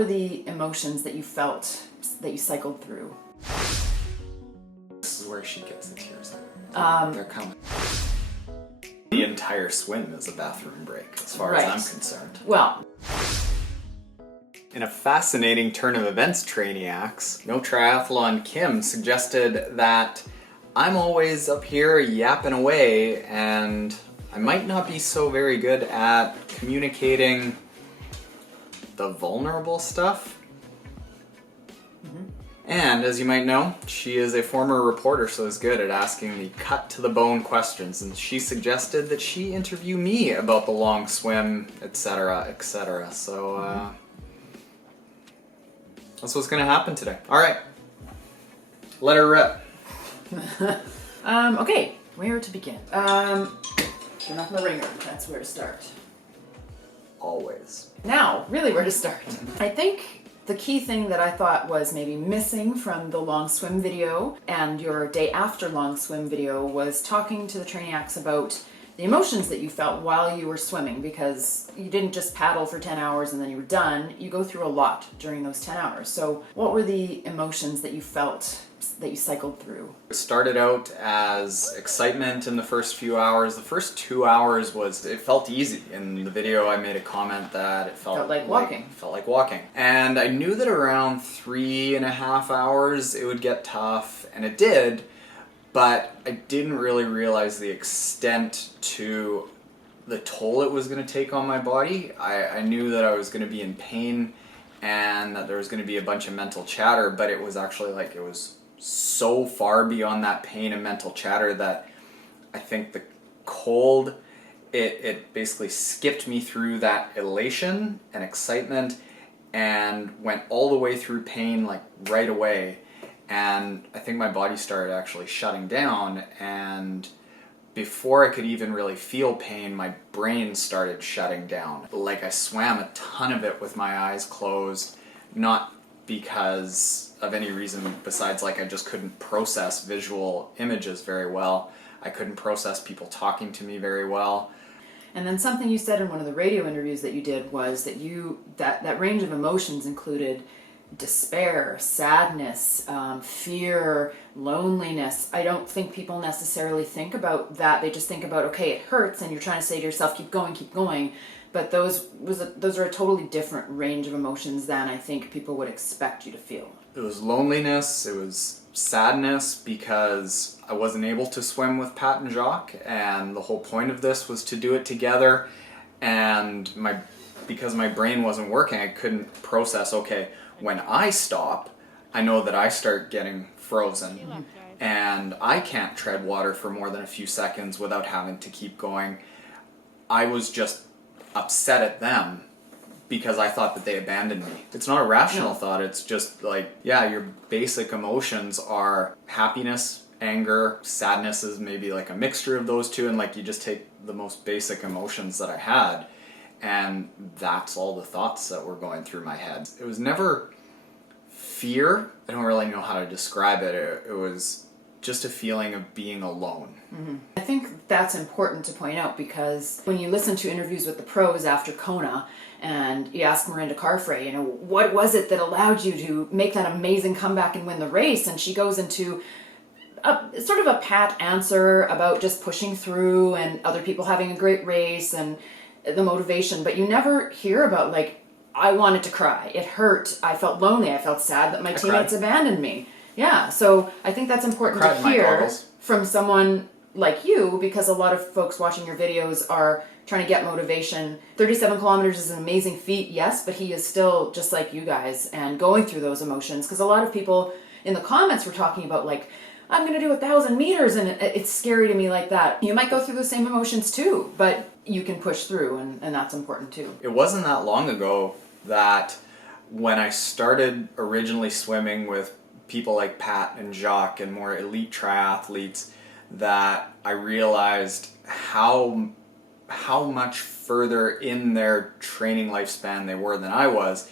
what were the emotions that you felt that you cycled through? This is where she gets the tears. They're coming. The entire swim is a bathroom break, as far as I'm concerned. Well, in a fascinating turn of events, Trainiacs, No Triathlon Kim suggested that I'm always up here yapping away and I might not be so very good at communicating the vulnerable stuff. And as you might know, she is a former reporter, so is good at asking the cut-to-the-bone questions, and she suggested that she interview me about the long swim, etc., etc. So, that's what's going to happen today. All right, let her rip. Okay, where to begin? Turn off the ringer, that's where to start. Always. Now, really where to start. I think the key thing that I thought was maybe missing from the long swim video and your day after long swim video was talking to the Trainiacs about the emotions that you felt while you were swimming, because you didn't just paddle for 10 hours and then you were done. You go through a lot during those 10 hours. So what were the emotions that you felt that you cycled through? It started out as excitement in the first few hours. The first 2 hours it felt easy. In the video I made a comment that it felt like walking. Felt like walking. And I knew that around 3.5 hours it would get tough, and it did, but I didn't really realize the extent to the toll it was going to take on my body. I knew that I was going to be in pain and that there was going to be a bunch of mental chatter, but it was actually like it was so far beyond that pain and mental chatter that I think the cold, it basically skipped me through that elation and excitement and went all the way through pain like right away. And I think my body started actually shutting down, and before I could even really feel pain, my brain started shutting down. Like I swam a ton of it with my eyes closed, not because of any reason besides like I just couldn't process visual images very well. I couldn't process people talking to me very well. And then something you said in one of the radio interviews that you did was that that range of emotions included despair, sadness, fear, loneliness. I don't think people necessarily think about that. They just think about, okay, it hurts, and you're trying to say to yourself, keep going, keep going. But those are a totally different range of emotions than I think people would expect you to feel. It was loneliness, it was sadness because I wasn't able to swim with Pat and Jacques, and the whole point of this was to do it together, and because my brain wasn't working, I couldn't process, okay, when I stop, I know that I start getting frozen, and I can't tread water for more than a few seconds without having to keep going. I was just upset at them because I thought that they abandoned me. It's not a rational thought, it's just like, yeah, your basic emotions are happiness, anger, sadness is maybe like a mixture of those two, and like you just take the most basic emotions that I had, and that's all the thoughts that were going through my head. It was never fear. I don't really know how to describe it. It was just a feeling of being alone. Mm-hmm. I think that's important to point out, because when you listen to interviews with the pros after Kona and you ask Miranda Carfrae, what was it that allowed you to make that amazing comeback and win the race? And she goes into sort of a pat answer about just pushing through and other people having a great race and the motivation, but you never hear about like, I wanted to cry, it hurt, I felt lonely, I felt sad that my teammates abandoned me. Yeah, so I think that's important to hear from someone like you, because a lot of folks watching your videos are trying to get motivation. 37 kilometers is an amazing feat, yes, but he is still just like you guys and going through those emotions, because a lot of people in the comments were talking about like, I'm going to do 1,000 meters and it's scary to me like that. You might go through the same emotions too, but you can push through, and that's important too. It wasn't that long ago that when I started originally swimming with people like Pat and Jacques and more elite triathletes, that I realized how much further in their training lifespan they were than I was.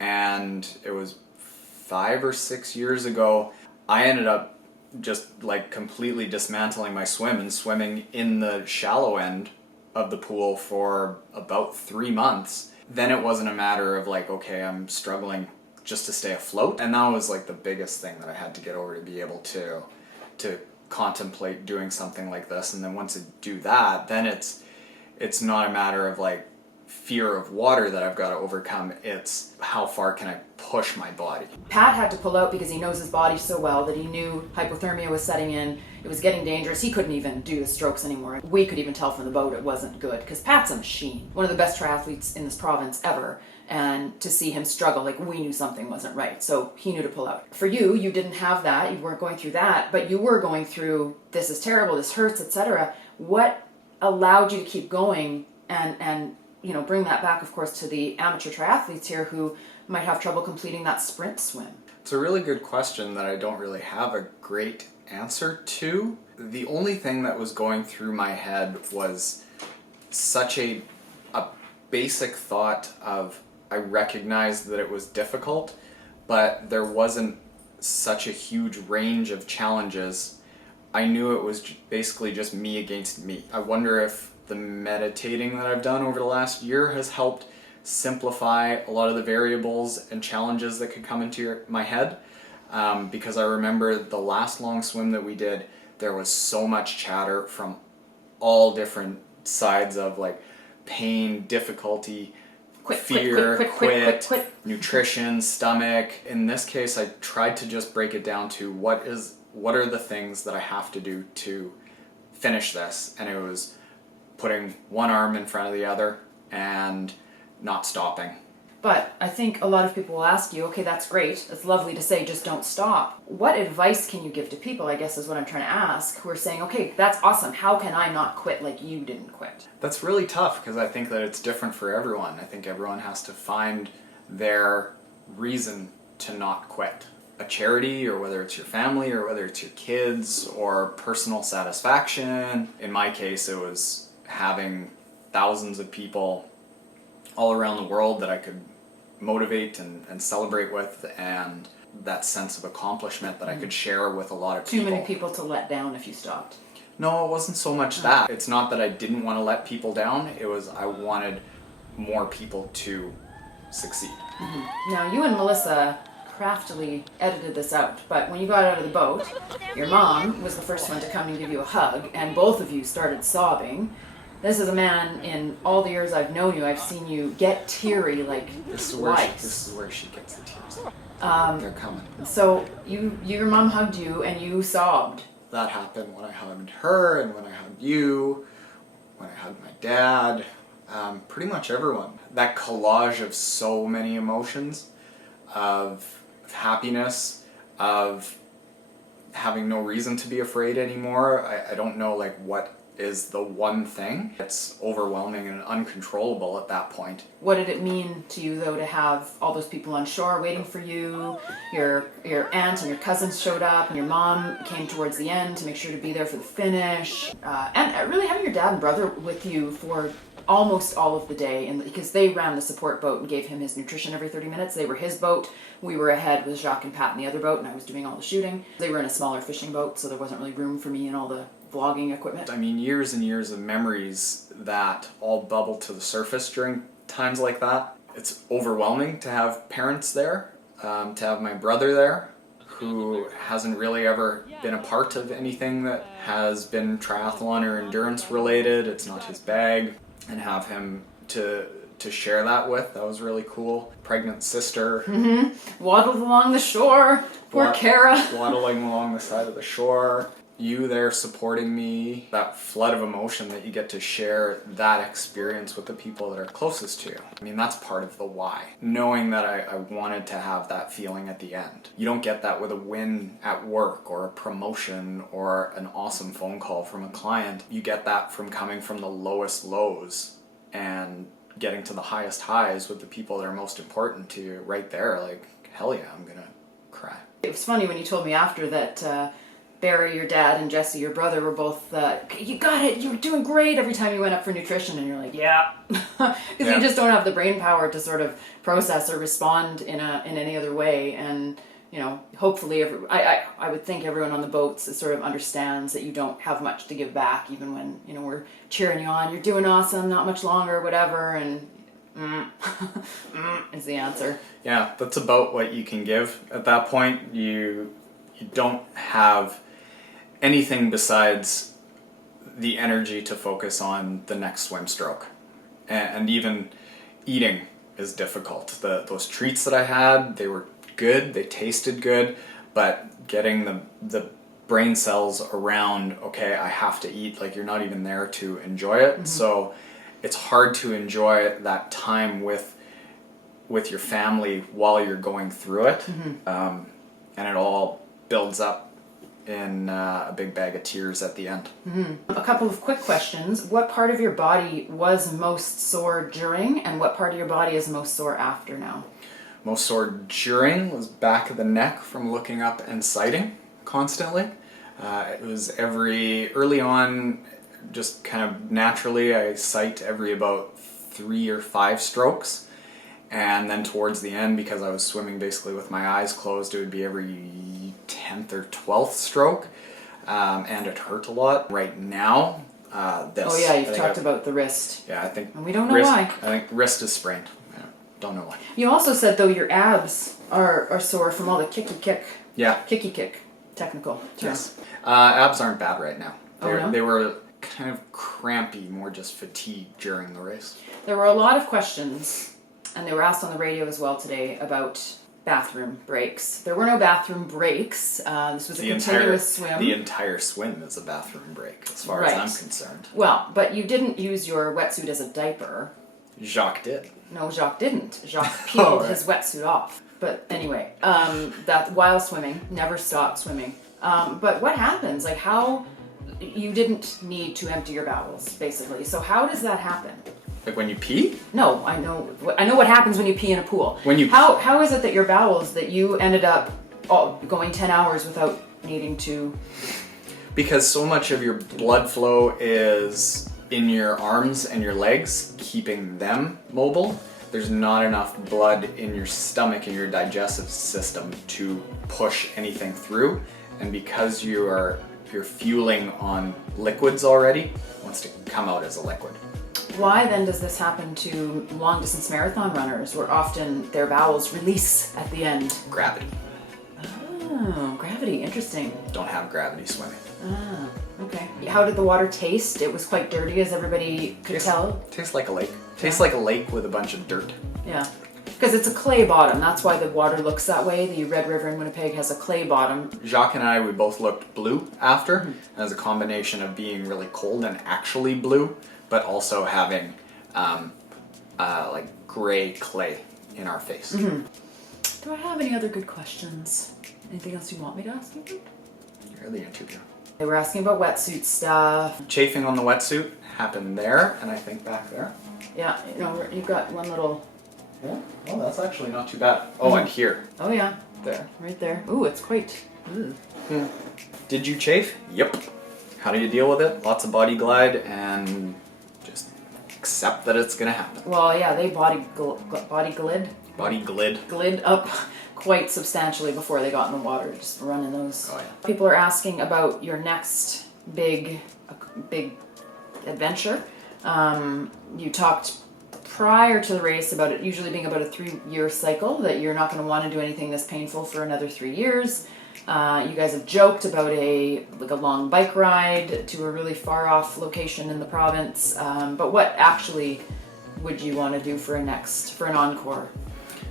And it was 5 or 6 years ago, I ended up just like completely dismantling my swim and swimming in the shallow end of the pool for about 3 months. Then it wasn't a matter of like, okay, I'm struggling just to stay afloat. And that was like the biggest thing that I had to get over to be able to contemplate doing something like this. And then once I do that, then it's not a matter of like fear of water that I've got to overcome. It's how far can I push my body. Pat had to pull out because he knows his body so well that he knew hypothermia was setting in. It was getting dangerous. He couldn't even do the strokes anymore. We could even tell from the boat it wasn't good because Pat's a machine. One of the best triathletes in this province ever. And to see him struggle, like we knew something wasn't right. So he knew to pull out. For you, you didn't have that. You weren't going through that, but you were going through, this is terrible, this hurts, etc. What allowed you to keep going and bring that back, of course, to the amateur triathletes here who might have trouble completing that sprint swim? It's a really good question that I don't really have a great answer to. The only thing that was going through my head was such a basic thought of, I recognized that it was difficult, but there wasn't such a huge range of challenges. I knew it was basically just me against me. I wonder if the meditating that I've done over the last year has helped simplify a lot of the variables and challenges that could come into my head. Because I remember the last long swim that we did, there was so much chatter from all different sides of like pain, difficulty, fear, quit, nutrition, stomach. In this case, I tried to just break it down to what are the things that I have to do to finish this, and it was putting one arm in front of the other and not stopping. But I think a lot of people will ask you, okay, that's great. It's lovely to say, just don't stop. What advice can you give to people, I guess is what I'm trying to ask, who are saying, okay, that's awesome. How can I not quit like you didn't quit? That's really tough because I think that it's different for everyone. I think everyone has to find their reason to not quit. A charity, or whether it's your family, or whether it's your kids, or personal satisfaction. In my case, it was having thousands of people all around the world that I could motivate and celebrate with, and that sense of accomplishment that I could share with a lot of people. Too many people to let down if you stopped. No, it wasn't so much that. It's not that I didn't want to let people down, it was I wanted more people to succeed. Mm-hmm. Now, you and Melissa craftily edited this out, but when you got out of the boat, your mom was the first one to come and give you a hug, and both of you started sobbing. This is a man, in all the years I've known you, I've seen you get teary like This is where she gets the tears. They're coming. So your mom hugged you and you sobbed. That happened when I hugged her, and when I hugged you, when I hugged my dad, pretty much everyone. That collage of so many emotions, of happiness, of having no reason to be afraid anymore. I don't know like what is the one thing. It's overwhelming and uncontrollable at that point. What did it mean to you though to have all those people on shore waiting for you? Your aunt and your cousins showed up, and your mom came towards the end to make sure to be there for the finish. And really having your dad and brother with you for almost all of the day, and because they ran the support boat and gave him his nutrition every 30 minutes. They were his boat. We were ahead with Jacques and Pat in the other boat, and I was doing all the shooting. They were in a smaller fishing boat, so there wasn't really room for me and all the vlogging equipment. I mean, years and years of memories that all bubble to the surface during times like that. It's overwhelming to have parents there, to have my brother there, who hasn't really ever been a part of anything that has been triathlon or endurance related. It's not his bag. And have him to share that with. That was really cool. Pregnant sister. Mm-hmm. Waddled along the shore. Poor Kara. Waddling along the side of the shore. You there supporting me. That flood of emotion that you get to share that experience with the people that are closest to you. I mean, that's part of the why. Knowing that I wanted to have that feeling at the end. You don't get that with a win at work or a promotion or an awesome phone call from a client. You get that from coming from the lowest lows and getting to the highest highs with the people that are most important to you right there. Like, hell yeah, I'm gonna cry. It was funny when you told me after that Barry, your dad, and Jesse, your brother, were both, you got it, you were doing great every time you went up for nutrition, and you're like, yeah. Because you just don't have the brain power to sort of process or respond in any other way. And, you know, hopefully, I would think everyone on the boats sort of understands that you don't have much to give back, even when, you know, we're cheering you on, you're doing awesome, not much longer, whatever, and is the answer. Yeah, that's about what you can give. At that point, you don't have anything besides the energy to focus on the next swim stroke. And even eating is difficult. Those treats that I had, they were good, they tasted good, but getting the brain cells around, okay, I have to eat, like you're not even there to enjoy it. Mm-hmm. So it's hard to enjoy that time with your family while you're going through it. Mm-hmm. And it all builds up in a big bag of tears at the end. Mm-hmm. A couple of quick questions. What part of your body was most sore during, and what part of your body is most sore after now? Most sore during was back of the neck from looking up and sighting constantly. It was early on, just kind of naturally, I sight every about 3 or 5 strokes. And then towards the end, because I was swimming basically with my eyes closed, it would be every 10th or 12th stroke. And it hurt a lot. Right now, this. Oh yeah, you've talked about the wrist. Yeah, I think. And we don't know why. I think wrist is sprained. Don't know why. You also said though your abs are sore from all the kicky kick, technical term. Yes. Abs aren't bad right now. No? They were kind of crampy, more just fatigue during the race. There were a lot of questions, and they were asked on the radio as well today, about bathroom breaks. There were no bathroom breaks. This was a continuous swim. The entire swim is a bathroom break, as far as I'm concerned. Well, but you didn't use your wetsuit as a diaper. Jacques did. No, Jacques didn't. Jacques peeled his wetsuit off. But anyway, that while swimming, never stopped swimming. But what happens? Like how you didn't need to empty your bowels, basically. So how does that happen? Like when you pee? No, I know what happens when you pee in a pool. How is it that your bowels, that you ended up going 10 hours without needing to? Because so much of your blood flow is in your arms and your legs, keeping them mobile. There's not enough blood in your stomach and your digestive system to push anything through. And because you're fueling on liquids already, it wants to come out as a liquid. Why then does this happen to long distance marathon runners, where often their bowels release at the end? Gravity. Oh, gravity, interesting. Don't have gravity swimming. Ah, okay. How did the water taste? It was quite dirty, as everybody could tell. Tastes like a lake. Tastes like a lake with a bunch of dirt. Yeah. Because it's a clay bottom. That's why the water looks that way. The Red River in Winnipeg has a clay bottom. Jacques and I, we both looked blue after, as a combination of being really cold and actually blue, but also having like gray clay in our face. Mm-hmm. Do I have any other good questions? Anything else you want me to ask you? You're the interviewer. They were asking about wetsuit stuff. Chafing on the wetsuit happened there, and I think back there. Yeah, you've got one little... Yeah, well, that's actually not too bad. Oh, and here. Oh, yeah. There. Right there. Ooh, it's quite... Did you chafe? Yep. How do you deal with it? Lots of body glide and just accept that it's going to happen. Well, yeah, they body glid? Body glid. Glid up quite substantially before they got in the water, just running those. Oh, yeah. People are asking about your next big adventure. You talked prior to the race about it usually being about a 3-year cycle, that you're not going to want to do anything this painful for another 3 years. You guys have joked about a long bike ride to a really far off location in the province. But what actually would you want to do for an encore?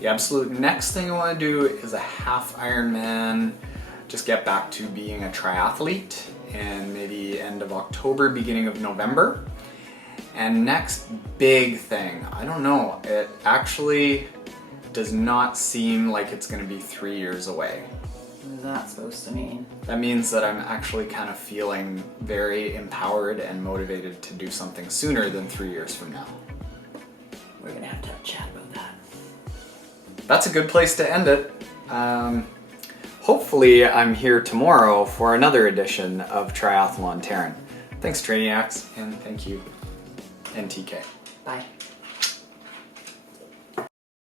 The absolute next thing I want to do is a half Ironman. Just get back to being a triathlete in maybe end of October, beginning of November. And next big thing, I don't know, it actually does not seem like it's going to be 3 years away. What is that supposed to mean? That means that I'm actually kind of feeling very empowered and motivated to do something sooner than 3 years from now. We're going to have a chat about that. That's a good place to end it. Hopefully I'm here tomorrow for another edition of Triathlon Taren. Thanks, Trainiacs, and thank you, NTK. Bye.